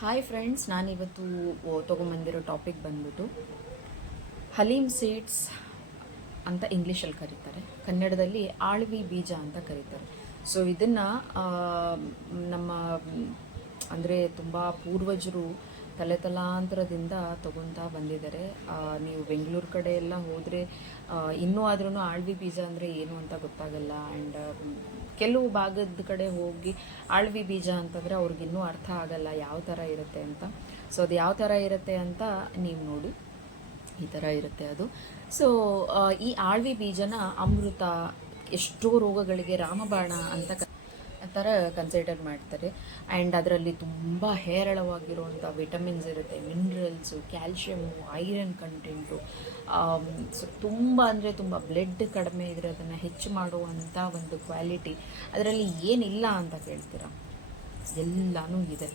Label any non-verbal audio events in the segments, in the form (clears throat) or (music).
Hi friends ನಾನಿವತ್ತು ತೊಗೊಂಬಂದಿರೋ topic ಬಂದ್ಬಿಟ್ಟು haleem seeds ಅಂತ ಇಂಗ್ಲೀಷಲ್ಲಿ ಕರೀತಾರೆ. ಕನ್ನಡದಲ್ಲಿ ಆಳ್ವಿ ಬೀಜ ಅಂತ ಕರೀತಾರೆ. ಸೊ ಇದನ್ನು ನಮ್ಮ, ಅಂದರೆ ತುಂಬ ಪೂರ್ವಜರು ತಲೆ ತಲಾಂತರದಿಂದ ತಗೊತಾ ಬಂದಿದ್ದಾರೆ. ನೀವು ಬೆಂಗಳೂರು ಕಡೆ ಎಲ್ಲ ಹೋದರೆ ಇನ್ನೂ ಆದ್ರೂ ಆಳ್ವಿ ಬೀಜ ಅಂದರೆ ಏನು ಅಂತ ಗೊತ್ತಾಗಲ್ಲ. ಆ್ಯಂಡ್ ಕೆಲವು ಭಾಗದ ಕಡೆ ಹೋಗಿ ಆಳ್ವಿ ಬೀಜ ಅಂತಂದರೆ ಅವ್ರಿಗಿನ್ನೂ ಅರ್ಥ ಆಗಲ್ಲ ಯಾವ ಥರ ಇರುತ್ತೆ ಅಂತ. ಸೊ ಅದು ಯಾವ ಥರ ಇರುತ್ತೆ ಅಂತ ನೀವು ನೋಡಿ. ಈ ಥರ ಇರುತ್ತೆ ಅದು. ಸೊ ಈ ಆಳ್ವಿ ಬೀಜನ ಅಮೃತ, ಎಷ್ಟೋ ರೋಗಗಳಿಗೆ ರಾಮಬಾಣ ಅಂತ ಥರ ಕನ್ಸಿಡರ್ ಮಾಡ್ತಾರೆ. ಆ್ಯಂಡ್ ಅದರಲ್ಲಿ ತುಂಬ ಹೇರಳವಾಗಿರುವಂಥ ವಿಟಮಿನ್ಸ್ ಇರುತ್ತೆ minerals calcium iron content so ತುಂಬ ಅಂದರೆ ತುಂಬ ಬ್ಲಡ್ ಕಡಿಮೆ ಇದ್ರೆ ಅದನ್ನು ಹೆಚ್ಚು ಮಾಡುವಂಥ ಒಂದು ಕ್ವಾಲಿಟಿ ಅದರಲ್ಲಿ ಏನಿಲ್ಲ ಅಂತ ಕೇಳ್ತೀರಾ? ಎಲ್ಲನೂ ಇದೆ.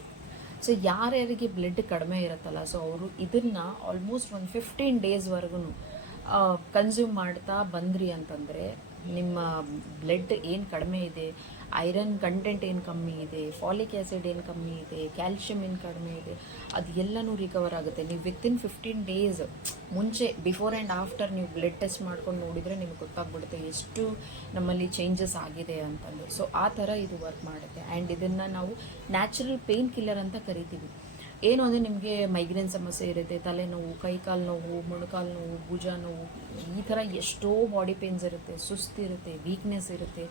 ಸೊ ಯಾರ್ಯಾರಿಗೆ ಬ್ಲಡ್ ಕಡಿಮೆ ಇರುತ್ತಲ್ಲ ಸೊ ಅವರು ಇದನ್ನು ಆಲ್ಮೋಸ್ಟ್ ಒಂದು ಫಿಫ್ಟೀನ್ ಡೇಸ್ವರೆಗೂ ಕನ್ಸ್ಯೂಮ್ ಮಾಡ್ತಾ ಬಂದ್ರಿ ಅಂತಂದರೆ ನಿಮ್ಮ ಬ್ಲಡ್ ಏನು ಕಡಿಮೆ ಇದೆ ಐರನ್ ಕಂಟೆಂಟ್ ಏನು ಕಮ್ಮಿ ಇದೆ, ಫಾಲಿಕ್ ಆ್ಯಸಿಡ್ ಏನು ಕಮ್ಮಿ ಇದೆ ಕ್ಯಾಲ್ಶಿಯಮ್ ಏನು ಕಡಿಮೆ ಇದೆ ಅದು ಎಲ್ಲನೂ ರಿಕವರ್ ಆಗುತ್ತೆ. ನೀವು ವಿತಿನ್ ಫಿಫ್ಟೀನ್ ಡೇಸ್ ಮುಂಚೆ ಬಿಫೋರ್ ಆ್ಯಂಡ್ ಆಫ್ಟರ್ ನೀವು ಬ್ಲಡ್ ಟೆಸ್ಟ್ ಮಾಡ್ಕೊಂಡು ನೋಡಿದರೆ ನಿಮ್ಗೆ ಗೊತ್ತಾಗ್ಬಿಡುತ್ತೆ ಎಷ್ಟು ನಮ್ಮಲ್ಲಿ ಚೇಂಜಸ್ ಆಗಿದೆ ಅಂತಂದು. ಸೊ ಆ ಥರ ಇದು ವರ್ಕ್ ಮಾಡುತ್ತೆ. ಆ್ಯಂಡ್ ಇದನ್ನು ನಾವು ನ್ಯಾಚುರಲ್ ಪೇಯ್ನ್ ಕಿಲ್ಲರ್ ಅಂತ ಕರಿತೀವಿ. ಏನು ಅಂದರೆ ನಿಮಗೆ ಮೈಗ್ರೇನ್ ಸಮಸ್ಯೆ ಇರುತ್ತೆ, ತಲೆನೋವು, ಕೈಕಾಲು ನೋವು, ಮೊಣಕಾಲು ನೋವು, ಭುಜ ನೋವು, ಈ ಥರ ಎಷ್ಟೋ ಬಾಡಿ ಪೇನ್ಸ್ ಇರುತ್ತೆ ಸುಸ್ತಿರುತ್ತೆ ವೀಕ್ನೆಸ್ ಇರುತ್ತೆ,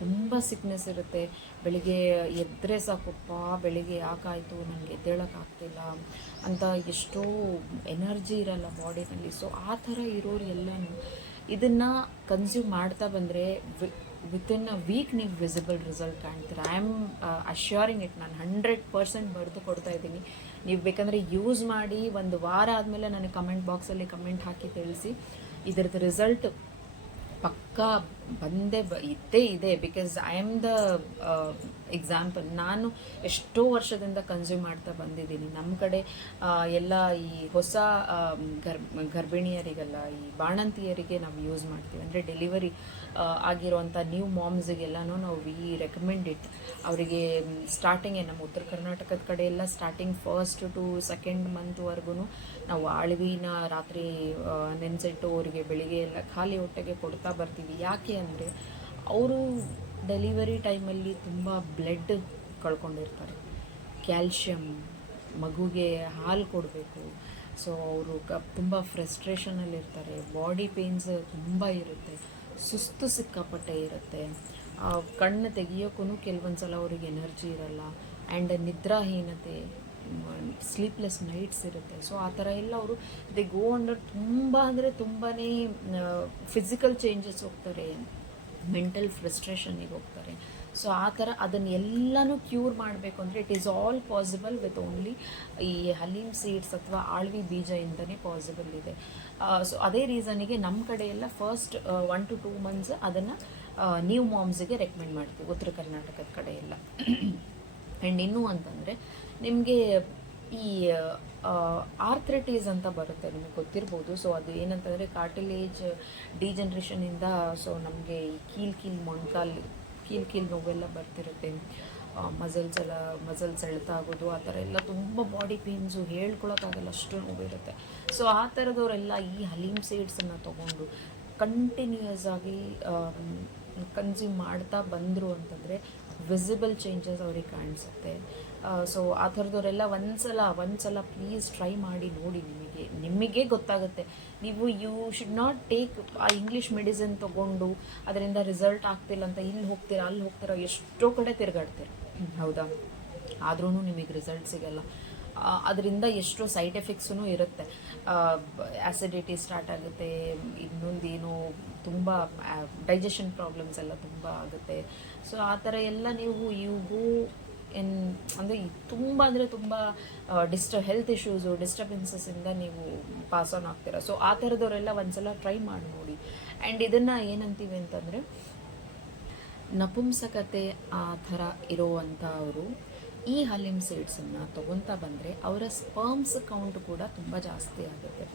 ತುಂಬ ಸಿಕ್ನೆಸ್ ಇರುತ್ತೆ. ಬೆಳಿಗ್ಗೆ ಎದ್ದರೆ ಸಾಕಪ್ಪ, ಬೆಳಿಗ್ಗೆ ಯಾಕಾಯಿತು ನನಗೆ ಎದ್ದೇಳೋಕ್ಕಾಗ್ತಿಲ್ಲ ಅಂತ ಎಷ್ಟೋ ಎನರ್ಜಿ ಇರಲ್ಲ ಬಾಡಿನಲ್ಲಿ ಸೊ ಆ ಥರ ಇರೋರು ಎಲ್ಲನೂ ಇದನ್ನು ಕನ್ಸ್ಯೂಮ್ ಮಾಡ್ತಾ ಬಂದರೆ ವಿತಿನ್ ಅ ವೀಕ್ ನೀವು ವಿಸಿಬಲ್ ರಿಸಲ್ಟ್ ಕಾಣ್ತೀರ. ಐ ಆಮ್ ಅಶ್ಯೂರಿಂಗ್ ಇಟ್ ನಾನು ಹಂಡ್ರೆಡ್ ಪರ್ಸೆಂಟ್ ಬರೆದು ಕೊಡ್ತಾ ಇದ್ದೀನಿ. ನೀವು ಬೇಕಂದರೆ ಯೂಸ್ ಮಾಡಿ ಒಂದು ವಾರ ಆದಮೇಲೆ ನನಗೆ ಕಮೆಂಟ್ ಬಾಕ್ಸಲ್ಲಿ ಕಮೆಂಟ್ ಹಾಕಿ ತಿಳಿಸಿ. ಇದರದ್ದು ರಿಸಲ್ಟ್ ಪಕ್ಕಾ ಬಂದೇ ಬ, ಇದ್ದೇ ಇದೆ because I am the example ನಾನು ಎಷ್ಟೋ ವರ್ಷದಿಂದ ಕನ್ಸ್ಯೂಮ್ ಮಾಡ್ತಾ ಬಂದಿದ್ದೀನಿ. ನಮ್ಮ ಕಡೆ ಎಲ್ಲ ಈ ಹೊಸ ಗರ್, ಗರ್ಭಿಣಿಯರಿಗೆಲ್ಲ, ಈ ಬಾಣಂತಿಯರಿಗೆ ನಾವು ಯೂಸ್ ಮಾಡ್ತೀವಿ. ಅಂದರೆ ಡೆಲಿವರಿ ಆಗಿರುವಂಥ ನ್ಯೂ ಮಾಮ್ಸಿಗೆಲ್ಲನೂ ನಾವು ವಿ ರೆಕಮೆಂಡ್ ಇಟ್ ಅವರಿಗೆ ಸ್ಟಾರ್ಟಿಂಗೇ ನಮ್ಮ ಉತ್ತರ ಕರ್ನಾಟಕದ ಕಡೆ ಎಲ್ಲ ಸ್ಟಾರ್ಟಿಂಗ್ ಫಸ್ಟ್ ಟು ಸೆಕೆಂಡ್ ಮಂತ್ವರೆಗೂ ನಾವು ಆಳ್ವಿನ ರಾತ್ರಿ ನೆನೆಸಿಟ್ಟು ಅವರಿಗೆ ಬೆಳಿಗ್ಗೆ ಎಲ್ಲ ಖಾಲಿ ಹೊಟ್ಟೆಗೆ ಕೊಡ್ತಾ ಬರ್ತೀವಿ. ಯಾಕೆ ಅಂದರೆ ಅವರು ಡೆಲಿವರಿ ಟೈಮಲ್ಲಿ ತುಂಬ ಬ್ಲಡ್ ಕಳ್ಕೊಂಡಿರ್ತಾರೆ. ಕ್ಯಾಲ್ಶಿಯಮ್ ಮಗುಗೆ ಹಾಲು ಕೊಡಬೇಕು. ಸೊ ಅವರು ಕ, ತುಂಬ ಫ್ರಸ್ಟ್ರೇಷನಲ್ಲಿರ್ತಾರೆ ಬಾಡಿ ಪೇನ್ಸ್ ತುಂಬ ಇರುತ್ತೆ. ಸುಸ್ತು ಸಿಕ್ಕಾಪಟ್ಟೆ ಇರುತ್ತೆ. ಕಣ್ಣು ತೆಗಿಯೋಕ್ಕೂ ಕೆಲವೊಂದು ಸಲ ಅವ್ರಿಗೆ ಎನರ್ಜಿ ಇರಲ್ಲ. ಆ್ಯಂಡ್ ನಿದ್ರಾಹೀನತೆ ಸ್ಲೀಪ್ಲೆಸ್ ನೈಟ್ಸ್ ಇರುತ್ತೆ. ಸೊ ಆ ಥರ ಎಲ್ಲ ಅವರು ದೇ ಗೋ ಅಂಡರ್ ತುಂಬ ಅಂದರೆ ತುಂಬಾ ಫಿಸಿಕಲ್ ಚೇಂಜಸ್ ಹೋಗ್ತಾರೆ. ಮೆಂಟಲ್ ಫ್ರಸ್ಟ್ರೇಷನಿಗೆ ಹೋಗ್ತಾರೆ. ಸೊ ಆ ಥರ ಅದನ್ನು ಎಲ್ಲನೂ ಕ್ಯೂರ್ ಮಾಡಬೇಕು ಅಂದರೆ it is all possible with only ಈ ಹಲೀಮ್ ಸೀಡ್ಸ್ ಅಥವಾ ಆಳ್ವಿ ಬೀಜದಿಂದನೇ ಪಾಸಿಬಲ್ ಇದೆ. ಸೊ ಅದೇ ರೀಸನಿಗೆ ನಮ್ಮ ಕಡೆಯೆಲ್ಲ first one to two months ಅದನ್ನು ನ್ಯೂ ಮಾಮ್ಸಿಗೆ ರೆಕಮೆಂಡ್ ಮಾಡ್ತೀವಿ. ಉತ್ತರ ಕರ್ನಾಟಕದ ಕಡೆಯೆಲ್ಲ ಆ್ಯಂಡ್ (clears throat) ಇನ್ನೂ ಅಂತಂದರೆ ನಿಮಗೆ ಈ ಆರ್ಥ್ರೈಟಿಸ್ ಅಂತ ಬರುತ್ತೆ, ನಿಮಗೆ ಗೊತ್ತಿರ್ಬೋದು. ಸೊ ಅದು ಏನಂತಂದರೆ ಕಾರ್ಟಿಲೇಜ್ ಡಿಜನ್ರೇಷನಿಂದ ಸೊ ನಮಗೆ ಈ ಕೀಲ್ ಕೀಲ್ ಮೊಣಕಾಲ್ ಕೀಲ್ ಕೀಲ್ ನೋವೆಲ್ಲ ಬರ್ತಿರುತ್ತೆ. ಮಸಲ್ಸ್ ಎಲ್ಲ ಮಸಲ್ಸ್ ಎಳ್ತಾ ಆಗೋದು ಆ ಥರ ಎಲ್ಲ ತುಂಬ ಬಾಡಿ ಪೇನ್ಸು ಹೇಳ್ಕೊಳಕ್ಕಾಗಲ್ಲ ಅಷ್ಟು ನೋವಿರುತ್ತೆ. ಸೊ ಆ ಥರದವರೆಲ್ಲ ಈ ಹಲೀಮ್ ಸೀಡ್ಸನ್ನು ತೊಗೊಂಡು ಕಂಟಿನ್ಯೂಯಸ್ ಆಗಿ ಕನ್ಸ್ಯೂಮ್ ಮಾಡ್ತಾ ಬಂದರು ಅಂತಂದರೆ ವಿಸಿಬಲ್ ಚೇಂಜಸ್ ಅವ್ರಿಗೆ ಕಾಣಿಸುತ್ತೆ. ಸೊ ಆ ಥರದವರೆಲ್ಲ ಒಂದ್ಸಲ ಒಂದ್ಸಲ ಪ್ಲೀಸ್ ಟ್ರೈ ಮಾಡಿ ನೋಡಿ ನಿಮಗೆ. ನಿಮಗೆ ಗೊತ್ತಾಗುತ್ತೆ. ನೀವು ಯು ಶುಡ್ ನಾಟ್ ಟೇಕ್ ಆ ಇಂಗ್ಲೀಷ್ ಮೆಡಿಸಿನ್ ತೊಗೊಂಡು ಅದರಿಂದ ರಿಸಲ್ಟ್ ಆಗ್ತಿಲ್ಲ ಅಂತ ಇಲ್ಲಿ ಹೋಗ್ತೀರಾ ಅಲ್ಲಿ ಹೋಗ್ತೀರಾ ಎಷ್ಟೋ ಕಡೆ ತಿರುಗಾಡ್ತೀರ. ಹೌದಾ? ಆದ್ರೂ ನಿಮಗೆ ರಿಸಲ್ಟ್ ಸಿಗಲ್ಲ. ಅದರಿಂದ ಎಷ್ಟೋ ಸೈಡ್ ಎಫೆಕ್ಟ್ಸೂ ಇರುತ್ತೆ. ಆ್ಯಸಿಡಿಟಿ ಸ್ಟಾರ್ಟ್ ಆಗುತ್ತೆ ಇನ್ನೊಂದೇನು ತುಂಬ ಡೈಜೆಷನ್ ಪ್ರಾಬ್ಲಮ್ಸ್ ಎಲ್ಲ ತುಂಬ ಆಗುತ್ತೆ. ಸೊ ಆ ಥರ ಎಲ್ಲ ನೀವು ಇವು ಎನ್ ಅಂದರೆ ತುಂಬ ಅಂದರೆ ತುಂಬ ಡಿಸ್ಟರ್ ಹೆಲ್ತ್ ಇಶ್ಯೂಸು ಡಿಸ್ಟರ್ಬೆನ್ಸಸ್ಸಿಂದ ನೀವು ಪಾಸ್ ಆನ್ ಆಗ್ತೀರ. ಸೊ ಆ ಥರದವರೆಲ್ಲ ಒಂದ್ಸಲ ಟ್ರೈ ಮಾಡಿ ನೋಡಿ. ಆ್ಯಂಡ್ ಇದನ್ನು ಏನಂತೀವಿ ಅಂತಂದರೆ, ನಪುಂಸಕತೆ ಆ ಥರ ಇರುವಂಥವರು ಈ ಹಲಿಮ್ ಸೀಡ್ಸನ್ನು ತೊಗೊತಾ ಬಂದರೆ ಅವರ ಸ್ಪರ್ಮ್ಸ್ ಕೌಂಟ್ ಕೂಡ ತುಂಬ ಜಾಸ್ತಿ ಆಗುತ್ತೆ.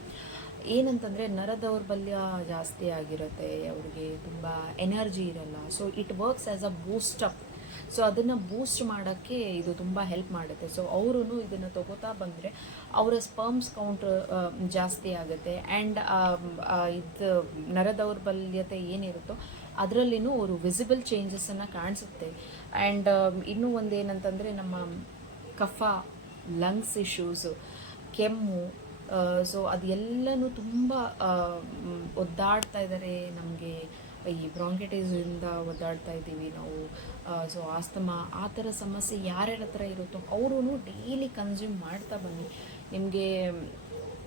ಏನಂತಂದರೆ, ನರ ದೌರ್ಬಲ್ಯ ಜಾಸ್ತಿ ಆಗಿರುತ್ತೆ, ಅವ್ರಿಗೆ ತುಂಬ ಎನರ್ಜಿ ಇರಲ್ಲ. So it works as a boost up so ಅದನ್ನು ಬೂಸ್ಟ್ ಮಾಡೋಕ್ಕೆ ಇದು ತುಂಬ ಹೆಲ್ಪ್ ಮಾಡುತ್ತೆ. ಸೊ ಅವರು ಇದನ್ನು ತಗೋತಾ ಬಂದರೆ ಅವರ ಸ್ಪರ್ಮ್ಸ್ ಕೌಂಟ್ ಜಾಸ್ತಿ ಆಗುತ್ತೆ. ಆ್ಯಂಡ್ ಇದು ನರ ದೌರ್ಬಲ್ಯತೆ ಏನಿರುತ್ತೋ ಅದರಲ್ಲಿನೂ ಅವರು ವಿಸಿಬಲ್ ಚೇಂಜಸನ್ನು ಕಾಣಿಸುತ್ತೆ. ಆ್ಯಂಡ್ ಇನ್ನೂ ಒಂದು ಏನಂತಂದರೆ ನಮ್ಮ ಕಫ ಲಂಗ್ಸ್ ಇಶ್ಯೂಸು ಕೆಮ್ಮು ಸೊ ಅದೆಲ್ಲನೂ ತುಂಬ ಒದ್ದಾಡ್ತಾ ಇದ್ದಾರೆ ನಮಗೆ. ಈ ಬ್ರಾಂಕೆಟೈಸಿಂದ ಒದ್ದಾಡ್ತಾ ಇದ್ದೀವಿ ನಾವು. ಸೊ ಆಸ್ತಮಾ, ಆ ಥರ ಸಮಸ್ಯೆ ಯಾರ್ಯಾರ ಹತ್ರ ಇರುತ್ತೋ ಅವರು ಡೈಲಿ ಕನ್ಸ್ಯೂಮ್ ಮಾಡ್ತಾ ಬನ್ನಿ. ನಿಮಗೆ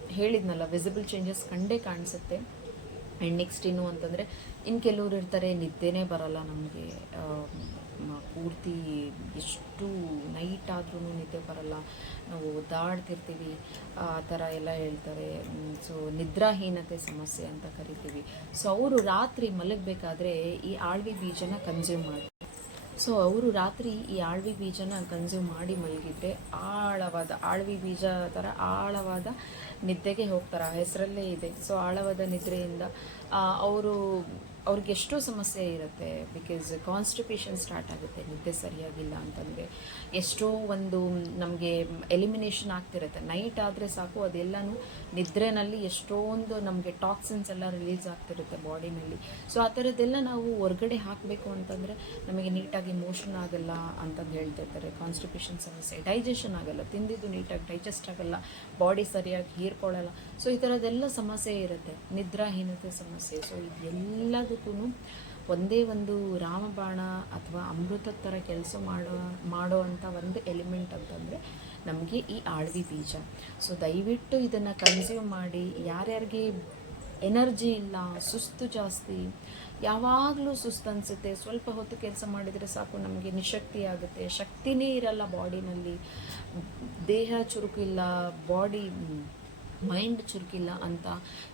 ಹೇಳಿದ್ನಲ್ಲ ವಿಸಿಬಲ್ ಚೇಂಜಸ್ ಕಂಡೇ ಕಾಣಿಸುತ್ತೆ. ಆ್ಯಂಡ್ ನೆಕ್ಸ್ಟ್ ಇನ್ನು ಅಂತಂದರೆ ಇನ್ನು ಕೆಲವ್ರು ಇರ್ತಾರೆ, ನಿದ್ದೆನೇ ಬರಲ್ಲ ನಮಗೆ. ಪೂರ್ತಿ ಎಷ್ಟು ನೈಟ್ ಆದ್ರೂ ನಿದ್ದೆ ಬರಲ್ಲ. ನಾವು ಒದ್ದಾಡ್ತಿರ್ತೀವಿ ಆ, ಥರ ಎಲ್ಲ ಹೇಳ್ತಾರೆ. ಸೊ ನಿದ್ರಾಹೀನತೆ ಸಮಸ್ಯೆ ಅಂತ ಕರಿತೀವಿ. ಸೊ ಅವರು ರಾತ್ರಿ ಮಲಗಬೇಕಾದ್ರೆ ಈ ಆಳ್ವಿ ಬೀಜನ ಕನ್ಸ್ಯೂಮ್ ಮಾಡಿ ಸೊ ಅವರು ರಾತ್ರಿ ಈ ಆಳ್ವಿ ಬೀಜನ ಕನ್ಸ್ಯೂಮ್ ಮಾಡಿ ಮಲಗಿದ್ರೆ ಆಳವಾದ, ಆಳ್ವಿ ಬೀಜ ಥರ ಆಳವಾದ ನಿದ್ದೆಗೆ ಹೋಗ್ತಾರೆ, ಆ ಹೆಸರಲ್ಲೇ ಇದೆ. ಸೊ ಆಳವಾದ ನಿದ್ರೆಯಿಂದ ಅವರು ಅವ್ರಿಗೆ ಎಷ್ಟೋ ಸಮಸ್ಯೆ ಇರುತ್ತೆ ಬಿಕಾಸ್ ಕಾನ್ಸ್ಟಿಪೇಷನ್ ಸ್ಟಾರ್ಟ್ ಆಗುತ್ತೆ, ನಿದ್ದೆ ಸರಿಯಾಗಿಲ್ಲ ಅಂತಂದರೆ. ಎಷ್ಟೋ ಒಂದು ನಮಗೆ ಎಲಿಮಿನೇಷನ್ ಆಗ್ತಿರುತ್ತೆ. ನೈಟ್ ಆದರೆ ಸಾಕು, ಅದೆಲ್ಲನೂ ನಿದ್ರೆನಲ್ಲಿ ಎಷ್ಟೊಂದು ನಮಗೆ ಟಾಕ್ಸಿನ್ಸ್ ಎಲ್ಲ ರಿಲೀಸ್ ಆಗ್ತಿರುತ್ತೆ ಬಾಡಿನಲ್ಲಿ ಸೊ ಆ ಥರದ್ದೆಲ್ಲ ನಾವು ಹೊರಗಡೆ ಹಾಕಬೇಕು ಅಂತಂದರೆ ನಮಗೆ ನೀಟಾಗಿ ಮೋಷನ್ ಆಗಲ್ಲ ಅಂತಂದು ಹೇಳ್ತಿರ್ತಾರೆ ಕಾನ್ಸ್ಟಿಪೇಷನ್ ಸಮಸ್ಯೆ ಡೈಜೆಷನ್ ಆಗಲ್ಲ, ತಿಂದಿದ್ದು ನೀಟಾಗಿ ಡೈಜೆಸ್ಟ್ ಆಗಲ್ಲ ಬಾಡಿ ಸರಿಯಾಗಿ ಹೀರ್ಕೊಳ್ಳಲ್ಲ. ಸೊ ಈ ಥರದ್ದೆಲ್ಲ ಸಮಸ್ಯೆ ಇರುತ್ತೆ. ನಿದ್ರಾಹೀನತೆ ಸಮಸ್ಯೆ. ಸೊ ಇದೆಲ್ಲದಕ್ಕೂ ಒಂದೇ ಒಂದು ರಾಮಬಾಣ ಅಥವಾ ಅಮೃತದ ಥರ ಕೆಲಸ ಮಾಡೋ ಮಾಡೋ ಅಂಥ ಒಂದು ಎಲಿಮೆಂಟ್ ಅಂತಂದರೆ ನಮಗೆ ಈ ಆಳ್ವಿ ಬೀಜ. ಸೊ ದಯವಿಟ್ಟು ಇದನ್ನು ಕನ್ಸ್ಯೂಮ್ ಮಾಡಿ ಯಾರ್ಯಾರಿಗೆ ಎನರ್ಜಿ ಇಲ್ಲ, ಸುಸ್ತು ಜಾಸ್ತಿ, ಯಾವಾಗಲೂ ಸುಸ್ತು ಅನಿಸುತ್ತೆ, ಸ್ವಲ್ಪ ಹೊತ್ತು ಕೆಲಸ ಮಾಡಿದರೆ ಸಾಕು, ನಮಗೆ ನಿಶಕ್ತಿ ಆಗುತ್ತೆ, ಶಕ್ತಿನೇ ಇರಲ್ಲ ಬಾಡಿನಲ್ಲಿ ದೇಹ ಚುರುಕಿಲ್ಲ ಬಾಡಿ ಮೈಂಡ್ ಚುರುಕಿಲ್ಲ ಅಂತ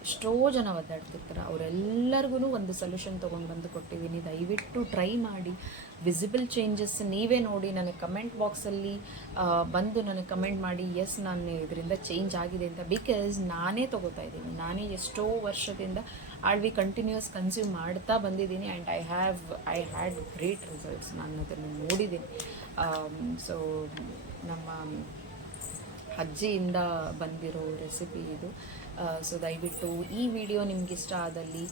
ಎಷ್ಟೋ ಜನ ಒದ್ದಾಡ್ತಿರ್ತಾರೆ. ಅವರೆಲ್ಲರಿಗೂ ಒಂದು ಸೊಲ್ಯೂಷನ್ ತೊಗೊಂಡು ಬಂದು ಕೊಟ್ಟಿದ್ದೀನಿ. ದಯವಿಟ್ಟು ಟ್ರೈ ಮಾಡಿ. ವಿಸಿಬಲ್ ಚೇಂಜಸ್ ನೀವೇ ನೋಡಿ. ನನಗೆ ಕಮೆಂಟ್ ಬಾಕ್ಸಲ್ಲಿ ಬಂದು ನನಗೆ ಕಮೆಂಟ್ ಮಾಡಿ. ಎಸ್ ನಾನು ಇದರಿಂದ ಚೇಂಜ್ ಆಗಿದೆ ಅಂತ. ಬಿಕಾಸ್ ನಾನೇ ತೊಗೋತಾ ಇದ್ದೀನಿ. ನಾನೇ ಎಷ್ಟೋ ವರ್ಷದಿಂದ ಆಳ್ವಿ ಕಂಟಿನ್ಯೂಸ್ ಕನ್ಸ್ಯೂಮ್ ಮಾಡ್ತಾ ಬಂದಿದ್ದೀನಿ. And I have I had great results ನಾನು ಅದನ್ನು ನೋಡಿದ್ದೀನಿ ಸೊ ನಮ್ಮ ಅಜ್ಜಿಯಿಂದ ಬಂದಿರೋ ರೆಸಿಪಿ ಇದು. ಸೊ ದಯವಿಟ್ಟು ಈ ವಿಡಿಯೋ ನಿಮ್ಗೆ ಇಷ್ಟ ಆದಲ್ಲಿ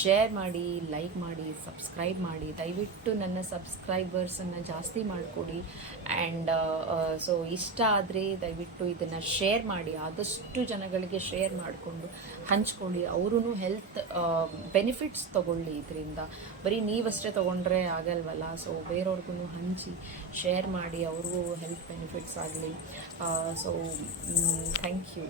ಶೇರ್ ಮಾಡಿ ಲೈಕ್ ಮಾಡಿ ಸಬ್ಸ್ಕ್ರೈಬ್ ಮಾಡಿ. ದಯವಿಟ್ಟು ನನ್ನ ಸಬ್ಸ್ಕ್ರೈಬರ್ಸನ್ನು ಜಾಸ್ತಿ ಮಾಡಿಕೊಡಿ. ಆ್ಯಂಡ್ ಸೊ ಇಷ್ಟ ಆದರೆ ದಯವಿಟ್ಟು ಇದನ್ನು ಶೇರ್ ಮಾಡಿ. ಆದಷ್ಟು ಜನಗಳಿಗೆ ಶೇರ್ ಮಾಡಿಕೊಂಡು ಹಂಚ್ಕೊಳ್ಳಿ ಅವರೂ ಹೆಲ್ತ್ ಬೆನಿಫಿಟ್ಸ್ ತಗೊಳ್ಳಿ ಇದರಿಂದ. ಬರೀ ನೀವಷ್ಟೇ ತೊಗೊಂಡ್ರೆ ಆಗಲ್ವಲ್ಲ? ಸೊ ಬೇರೆಯವ್ರಿಗೂ ಹಂಚಿ ಶೇರ್ ಮಾಡಿ, ಅವ್ರಿಗೂ ಹೆಲ್ತ್ ಬೆನಿಫಿಟ್ಸ್ ಆಗಲಿ. So thank you